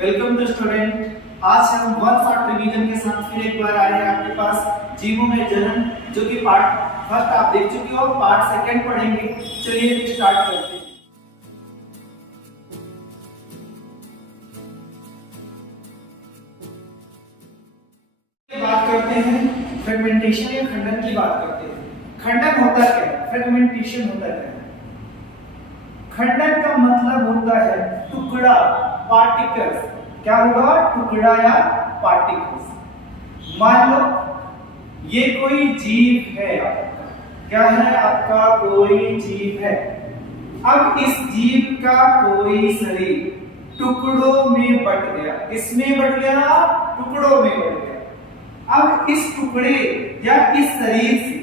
Welcome to student. आज हम one shot revision के साथ फिर एक बार आए हैं आपके पास जीवों में जनन, जो कि पार्ट फर्स्ट आप देख चुके हो, पार्ट सेकंड पढ़ेंगे। चलिए स्टार्ट करते हैं। बात करते हैं फ्रेगमेंटेशन या खंडन की बात करते हैं। खंडन होता क्या है, फ्रेगमेंटेशन होता क्या है? खंडन का मतलब होता है टुकड़ा, पार्टिकल्स। क्या होगा? टुकड़ा या पार्टिकल्स। मान लो ये कोई जीव है आपका, क्या है आपका? कोई जीव है। अब इस जीव का कोई शरीर टुकड़ों में बट गया। किसमें बट गया? टुकड़ों में बट गया। अब इस टुकड़े या इस शरीर से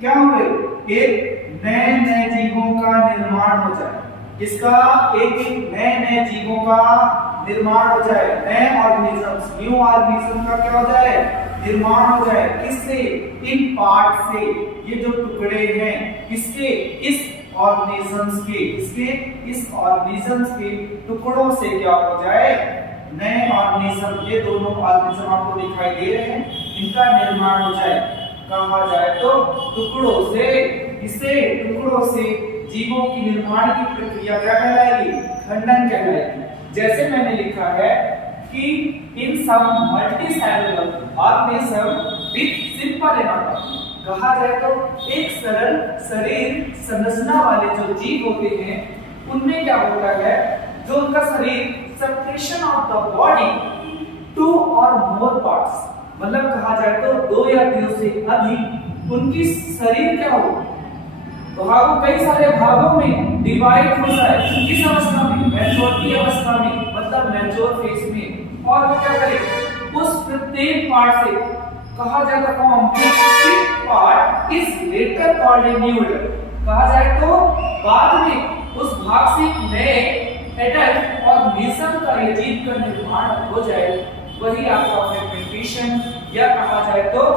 क्या हो गए? एक नए नए जीवों का निर्माण हो जाए। इसका एक नए जीवों का निर्माण हो जाए, नए ऑर्गेनिजम्स, न्यू ऑर्गेनिज्म का क्या हो जाए? निर्माण हो जाए। किससे? इन पार्ट से। ये जो टुकड़े हैं किसके? इस ऑर्गेनिजम्स के। किसके? इस ऑर्गेनिजम्स के टुकड़ों से क्या हो जाए? नए ऑर्गेनिज्म। ये दोनों ऑर्गेनिज्म आपको दिखाई दे रहे हैं, इनका निर्माण हो जाए। कहा जाए तो टुकड़ों से। इसे टुकड़ों से जीवों की निर्माण की प्रक्रिया क्या कहलाएगी? खंडन कहलाएगी। जैसे मैंने लिखा है कि in some multicellular organism with simple anatomy. कहा जाए तो एक सरल शरीर संरचना वाले जो जीव होते हैं उनमें क्या होता है? जो उनका शरीर separation of the body two or more parts, मतलब कहा जाए तो दो या तीन से अधिक उनकी शरीर क्या हो? भागों, कई सारे भागों में डिवाइड हो जाए। किस अवस्था में? मैच्योरिटी अवस्था में, मतलब मैच्योर फेज में। और वो क्या करे? उस प्रत्येक पार्ट से कहा जाता form part is later called a new adult. कहा जाए तो बाद में उस भाग से नए एडल्ट और निजम का ये जीव का निर्माण हो जाए, वही आपका फ्रेगमेंटेशन या कहा जाए तो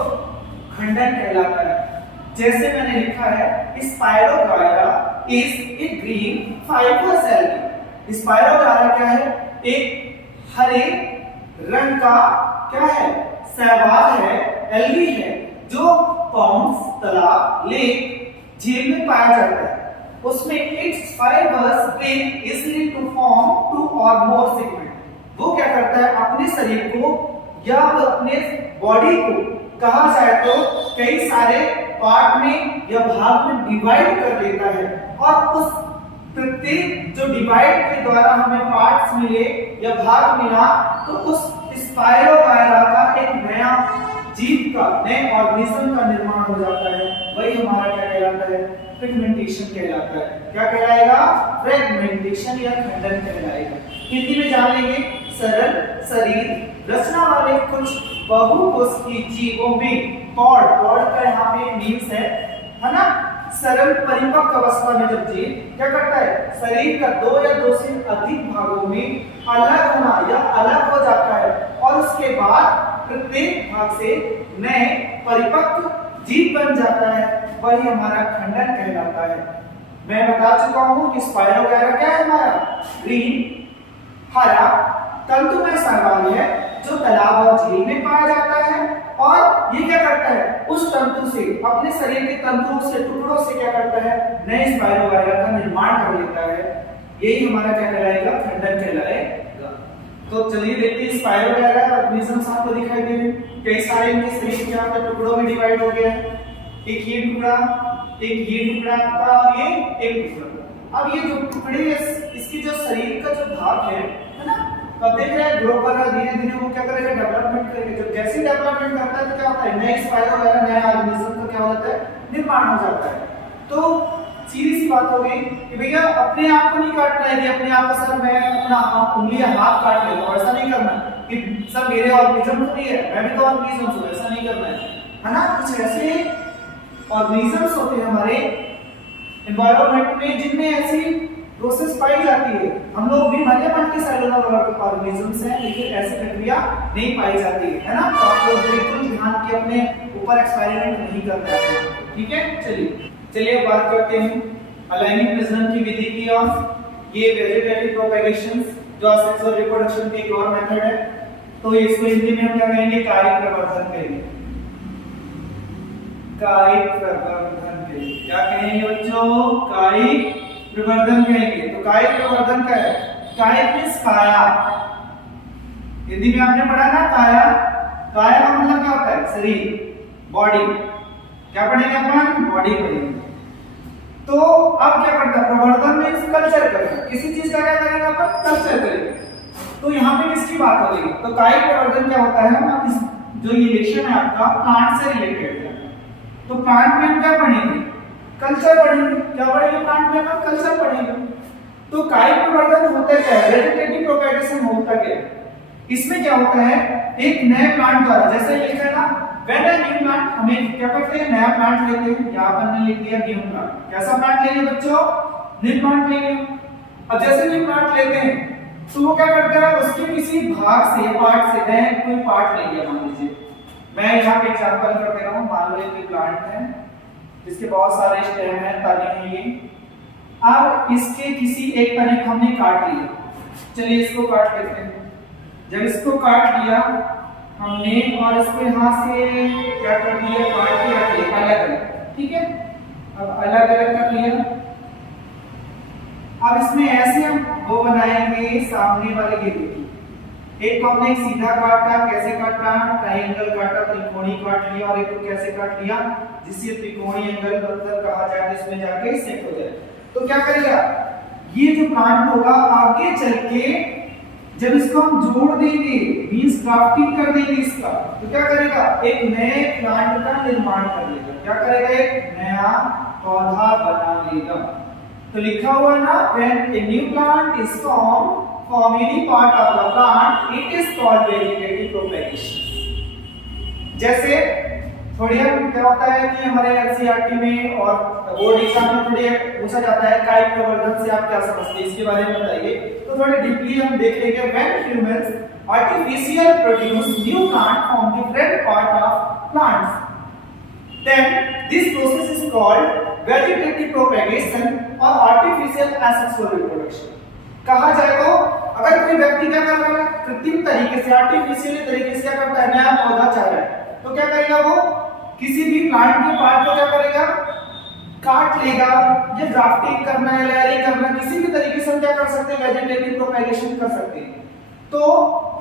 खंडन कहलाता है। जैसे मैंने लिखा है spirogyra is a green fibre algae. Spirogyra क्या है? एक हरे रंग का क्या है? शैवाल है, एल्गी है, जो पॉन्ड्स, तालाब, लेक, झील में पाया जाता है। उसमें its fibres break easily to form two or more segment. वो क्या करता है? अपने शरीर को या अपने बॉडी को कहा जाए तो कई सारे पार्ट में या भाग में डिवाइड कर देता है। और उस प्रत्येक जो डिवाइड के द्वारा हमें पार्ट्स मिले या भाग मिला, तो उस स्पाइरोगायरा का एक नया जीव का, नए ऑर्गेनिज्म का निर्माण हो जाता है। वही हमारा क्या कहलाता है? फ्रेगमेंटेशन कहलाता है। क्या कहलाएगा? फ्रेगमेंटेशन या खंडन कहलाएगा। हिंदी में जान लेंगे। सरल शरीर रचना वाले कुछ बहुकोषीय जीवों में पॉड का यहाँ पे मीन्स है ना? सरल परिपक्व अवस्था में जब जीव क्या करता है? शरीर का दो या दो से अधिक भागों में अलग होना या अलग हो जाता है, और उसके बाद प्रत्येक भाग से नए परिपक्व जीव बन जाता है। वही हमारा खंडन कहलाता है। मैं बता चुका हूँ कि स्पाइरोगायरा क्या है हमारा? ग्रीन, हरा तंतुमय शैवाल है जो तालाब और झील में पाया जाता है। और ये क्या करता है? उस तंतु से, अपने शरीर के तंतुओं से, टुकड़ों से क्या करता है? नए स्पाइरोगायरा का निर्माण कर लेता है। यही हमारा क्या कहलाएगा? खंडन कहलाएगा। तो चलिए देखते हैं स्पाइरोगायरा ऑर्गेनिजम्स आपको दिखाई दे रहे हैं। कई सारे इनके शरीर क्या होता है? टुकड़ों में डिवाइड हो गया है। एक ये टुकड़ा, एक ये टुकड़ा का, ये एक टुकड़ा। अब ये जो टुकड़े, इसकी जो शरीर का जो भाग है ना, अब देख रहे हैं ग्रो कर रहा है धीरे धीरे। वो क्या करेगा? डेवलपमेंट करेगा। जब जैसे डेवलपमेंट करता है तो क्या होता है? नए स्पाइरोगायरा, नया ऑर्गेनिज्म का क्या होता है? निर्माण हो जाता है। तो सीधी सी बात हो गई कि भैया अपने आप को नहीं काटना है कि अपने आप को सर मैं अपना उंगली हाथ काट लेता हूं, ऐसा नहीं करना कि सर मेरे ऑर्गेनिज्म तो नहीं है, मैं भी तो ऑर्गेनिज्म हूं, ऐसा नहीं करना है ना? कुछ ऐसे ऑर्गेनिजम्स होते हैं हमारे एनवायरनमेंट में जिनमें ऐसी प्रोसेस पाई जाती है। हम लोग भी मल्टीसेलुलर ऑर्गेनिजम्स हैं, लेकिन ऐसी प्रक्रिया नहीं पाई जाती है ना? तो आप लोग बिल्कुल ध्यान के अपने ऊपर एक्सपेरिमेंट नहीं करते हैं। ठीक है, चलिए अब बात करते हैं अलाइनिंग प्रजनन की विधि की। और ये वेजिटेटिव प्रोपेगेशन जो असेक्सुअल रिप्रोडक्शन की एक और मेथड है। तो इसको हिंदी में हम क्या कहेंगे, कायिक प्रवर्धन कहेंगे। कायिक प्रवर्धन कहेंगे, क्या कहेंगे बच्चों, कायिक प्रवर्धन कहेंगे। तो कायिक प्रवर्धन क्या है, कायिक मींस काया, हिंदी में आपने पढ़ा ना काया, काया का मतलब क्या होता है, शरीर, बॉडी। क्या पढ़ेंगे अपन, बॉडी पढ़ेंगे। तो अब क्या करता है, प्रवर्धन में कल्चर करेगा, किसी चीज का क्या करेंगे अपन, कल्चर करेंगे। तो यहाँ पे किसकी बात हो रही है, तो कायिक प्रवर्धन क्या होता है, हम जो ये लेक्चर है आपका प्लांट से रिलेटेड है। तो प्लांट में हम क्या पढ़ेंगे, कल्चर पढ़ेंगे। क्या पढ़ेंगे प्लांट में, हम कल्चर पढ़ेंगे। तो कायिक प्रवर्धन होता क्या है, वेजिटेटिव प्रोपगेशन होता क्या है। इसमें क्या होता है, एक नए प्लांट द्वारा, जैसे लिखा है ना व्हेन अ न्यू प्लांट, हमें क्या करते हैं, नया प्लांट लेते हैं। यहाँ पर ने लिख दिया न्यू प्लांट, कैसा प्लांट लेंगे बच्चों, न्यू प्लांट लेंगे। अब जैसे न्यू प्लांट लेते हैं तो वो क्या करता है, उसके किसी भाग से, पार्ट से, मैं कोई पार्ट ले लिया, मान लीजिए मैं यहाँ पे एग्जांपल कर दे रहा हूँ। मान लो एक प्लांट है जिसके बहुत सारे स्टेम हैं, तने हैं ये। अब इसके किसी एक तने को हमने काट लिया, चलिए इसको काट लेते हैं। जब इसको काट लिया हमने और इसको यहाँ से क्या कर दिया, काट के रख लिया अलग अलग, ठीक है। अब अलग अलग कर लिया। अब इसमें ऐसे हम दो बनाएंगे सामने वाले के देखिए, एक तो हमने सीधा काटा, कैसे काटा, ट्रायंगल काटा, त्रिकोणी काट लिया, और एक को कैसे काट लिया जिससे त्रिकोणी एंगल मतलब कहा जाए, इसमें जाके सेट हो जाए। तो क्या करेगा, ये जो प्लांट होगा आगे चल के जब इसको हम जोड़ देंगे, मींस ग्राफ्टिंग कर देंगे इसका, तो क्या करेगा, एक नए प्लांट का निर्माण कर लेगा। क्या करेगा, एक नया पौधा बना लेगा। तो लिखा हुआ ना, when a new plant is formed from any part of the plant, it is called vegetative propagation। जैसे थोड़ी क्या होता है कि हमारे एनसीईआरटी में और बोर्ड एग्जाम में थोड़ी पूछा जाता है कायिक प्रवर्धन से आप क्या समझते हैं, इसके बारे में बताइए। तो थोड़ी डीपली हम देख लेंगे। when humans artificially produce new plant from different part of plants, then this process is called vegetative propagation और artificial asexual reproduction। कहा जाए तो अगर कोई व्यक्ति क्या कर रहा है, कृत्रिम तरीके से, आर्टिफिशियल तरीके से क्या करता है, नया पौधा चाह रहा है, तो क्या करेगा, वो किसी भी प्लांट के पार्ट को क्या करेगा, काट लेगा। या ग्राफ्टिंग करना है, लेयरिंग करना, किसी भी तरीके से हम क्या कर सकते हैं, वेजिटेटिव प्रोपगेशन कर सकते हैं। तो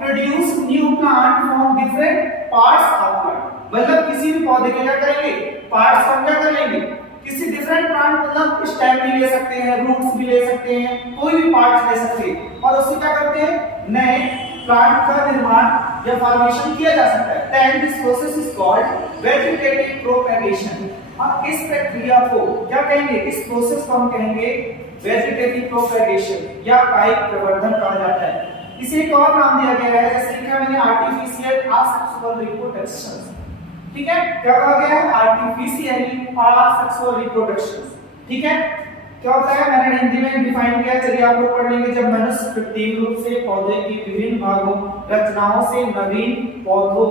produce new plant from different parts of plant, मतलब किसी भी पौधे के क्या करेंगे, पार्ट्स हम क्या कर लेंगे, किसी डिफरेंट प्लांट मतलब स्टेम भी ले सकते हैं, रूट्स भी ले सकते हैं, कोई भी पार्ट्स ले सकते हैं, और उससे क्या करते हैं, नए प्लांट का निर्माण या फॉर्मेशन किया जा सकता है। Then this process is called vegetative propagation. और इस प्रक्रिया को क्या कहेंगे, इस प्रोसेस को हम कहेंगे वेजिटेटिव प्रोपगेशन या कायिक प्रवर्धन कहा जाता है। इसे एक और नाम दिया गया है, जैसे लिखा है मैंने आर्टिफिशियल असेक्सुअल रिप्रोडक्शन। ठीक है, क्या कहा गया है, आर्टिफिशियली असेक्सुअल रिप्रोडक्शन। ठीक है, क्या होता है, मैंने हिंदी में डिफाइन किया, चलिए आप लोग पढ़ लेंगे। जब मनुष्य कृत्रिम रूप से पौधे की विभिन्न भागों रचनाओं से नवीन पौधों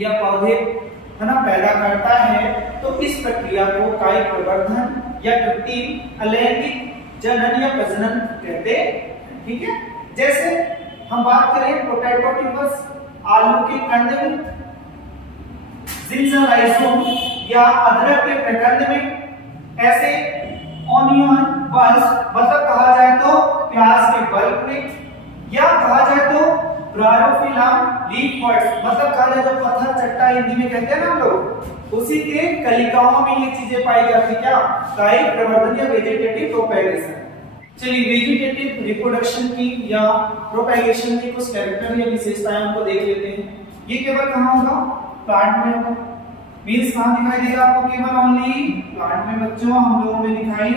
या पौधे है ना पैदा करता है, तो इस प्रक्रिया को कायिक प्रवर्धन या कृत्रिम अलैंगिक जनन या प्रजनन कहते हैं। ठीक है, जैसे हम बात करें पोटैटो टिपस, आलू के कंद में, जिंजरलाइजोम या अदरक के प्रकंद में, ऐसे ऑनियन बल्ब मतलब कहा जाए तो प्याज के बल्ब में, या कहा जाए तो ब्रायोफिलम लीफ बड्स मतलब कहा जाए तो पत्थर चट्टा हिंदी में कहते हैं ना हम लोग, उसी के कलिकाओं में ये चीजें पाई जाती है। क्या, कायिक प्रवर्धन या वेजिटेटिव प्रोपगेशन। चलिए वेजिटेटिव रिप्रोडक्शन की या प्रोपगेशन की कुछ कैरेक्टर या विशेषताएं हमको देख लेते हैं। ये केवल कहां होगा, प्लांट में होगा। मींस कहां दिखाई देगा आपको, केवल ओनली प्लांट में बच्चों, हम लोगों में दिखाई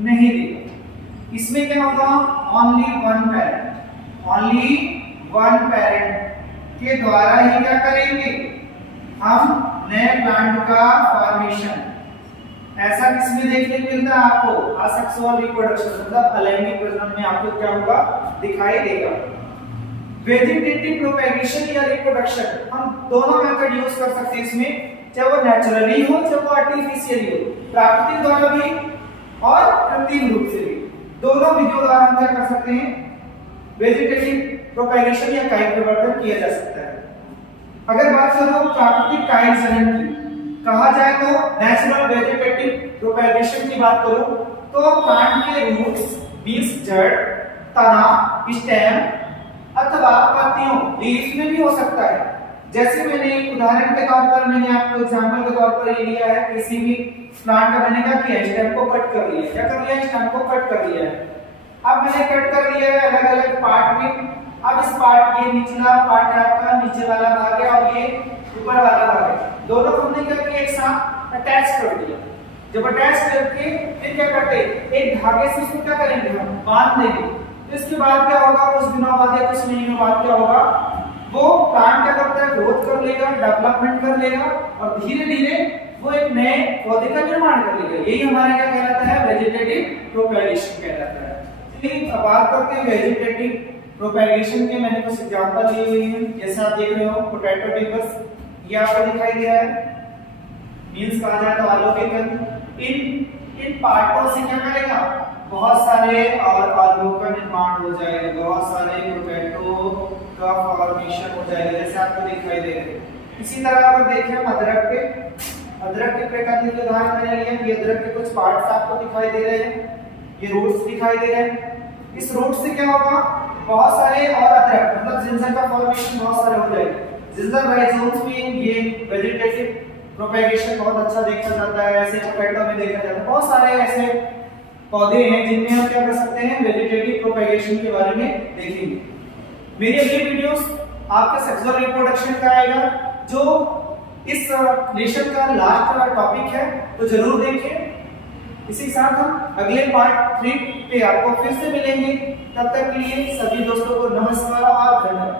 नहीं देगा। इसमें क्या होगा, only one parent, only one parent के द्वारा ही क्या करेंगे, हम नए प्लांट का फॉर्मेशन। ऐसा किसमें देखने को मिलता है आपको, असेक्सुअल रिप्रोडक्शन मतलब अलैंगिक प्रजनन में आपको क्या होगा, दिखाई देगा। वेजिटेटिव प्रोपगेशन या रिप्रोडक्शन हम दोनों मेथड यूज कर सकते हैं इसमें, चाहे वो नेचुरली हो चाहे वो आर्टिफिशियली हो, प्राकृतिक द्वारा भी और कृत्रिम रूप से भी, दोनों विधियों द्वारा हम क्या कर सकते हैं, वेजिटेटिव प्रोपेगेशन या कायिक प्रवर्धन किया जा सकता है। अगर बात करो प्राकृतिक कायिक जनन की, कहा जाए तो नेचुरल वेजिटेटिव प्रोपेगेशन की बात करो तो प्लांट के रूट्स, बीज, जड़, तना, स्टेम अथवा पत्तियों, लीव्स में भी हो सकता है। जैसे मैंने उदाहरण के तौर पर मैंने आपको एग्जांपल के तौर पर ये लिया है, किसी भी प्लांट का मैंने क्या किया, स्टेम को कट कर लिया। क्या कर लिया? स्टेम को कट कर लिया है। अब मैंने कट कर लिया है अलग अलग पार्ट में। अब इस पार्ट, ये निचला पार्ट है आपका, नीचे वाला भाग है और ये ऊपर वाला भाग है, दोनों को हमने क्या किया, एक साथ अटैच कर दिया। जब अटैच करके फिर क्या करते, एक धागे से इसको क्या करेंगे, हम बांध देंगे। तो इसके बाद क्या होगा, कुछ दिनों बाद या कुछ महीनों बाद क्या होगा, वो प्लांट क्या करता है, ग्रोथ कर लेगा, डेवलपमेंट कर लेगा और धीरे धीरे वो एक नए पौधे का निर्माण कर लेगा। यही हमारा क्या कहलाता है, वेजिटेटिव प्रोपेगेशन कहलाता है। अब बात करते हैं वेजिटेटिव प्रोपेगेशन के। मैंने कुछ एग्जांपल लिए हुए हैं, जैसे आप देख रहे हो पोटैटो टिपस, ये आपको दिखाई दे रहा है, मींस कहा जाए तो आलू के कंद। इन पार्टों से क्या करेगा, बहुत सारे और आलू का निर्माण हो जाएगा, बहुत सारे पोटैटो का फॉर्मेशन हो जाएगा, जैसे आपको दिखाई दे रहे हैं। इसी तरह अगर देखें अदरक के प्रकार के उदाहरण मैंने लिए, ये अदरक के कुछ पार्ट्स आपको दिखाई दे रहे हैं, ये रूट्स दिखाई दे रहे हैं। इस रूट से क्या होगा, बहुत सारे और अदरक मतलब जिंजर का फॉर्मेशन बहुत सारे हो जाएगा। जिंजर राइजोम्स में ये वेजिटेटिव प्रोपेगेशन बहुत अच्छा देखा जाता है, ऐसे पोटैटो में देखा जाता है। बहुत सारे ऐसे पौधे हैं जिनमें हम क्या कर सकते हैं, वेजिटेटिव प्रोपेगेशन के बारे में देखेंगे। मेरी अगली वीडियोस आपका सेक्सुअल रिप्रोडक्शन का आएगा, जो इस लेसन का लास्ट टॉपिक है, तो जरूर देखें। इसी के साथ हम अगले पार्ट 3 पे आपको फिर से मिलेंगे। तब तक के लिए सभी दोस्तों को नमस्कार और धन्यवाद।